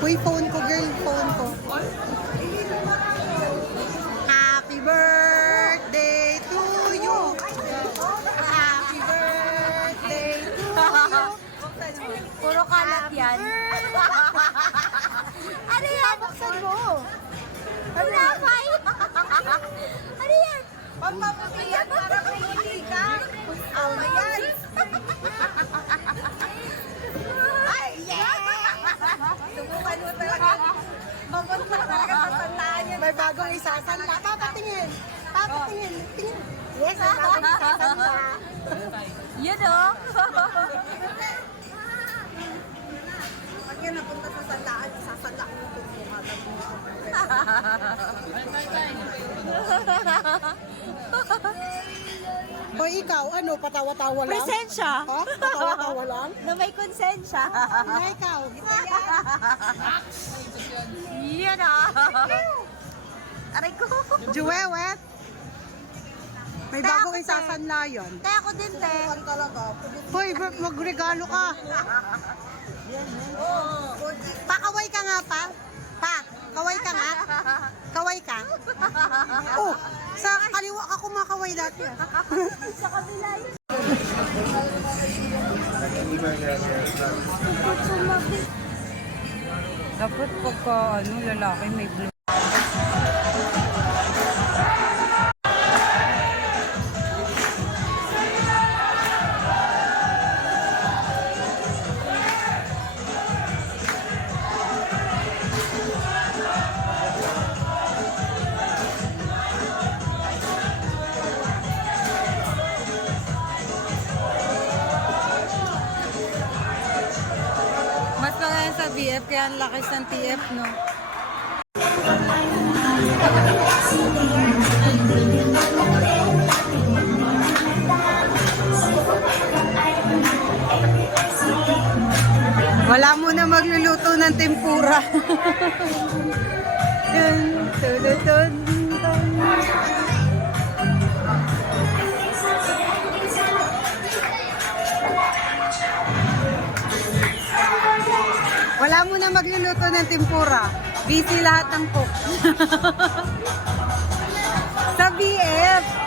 Uy, phone ko, girl. Phone ko. Happy birthday to you. Happy birthday to you. Puro kalat yan. Ano yan? Buksan mo. Tinapay. Ano yan? Pampapakiyat para kay Ilika. Ama yan. Ay, yeah! Subukan mo talaga. Mapunta talaga sa tandaan yan. May bagong isasanda. Papatingin. Papatingin. Tingin. Yes, may bagong isasanda. Yun o. Pag yan napunta sa sandaan, isasanda ko ito. Hoy, ikaw, ano, patawa-tawa lang? Presensya. Ha? Patawa-tawa lang? Na may konsensya. Hindi, ikaw. Yan o. Aray ko. Juwewet. May Te, bagong ako, te. isasanla yun. Te, ako din, te. Hoy, magregalo ka. Pakaway ka nga pa. Pa, kaway ka nga. Kaway ka. Oh, sa kaliwa ka kumakaway dati. Sa kabila yun. Dapat pagka lalaki may blue. Mas magaling sa BF kaya ang lakas ng TF, no? Wala muna magluluto ng tempura. Dun, dun, dun, dun, dun. Wala muna magluluto ng tempura. Busy lahat ng cook. Sa BF.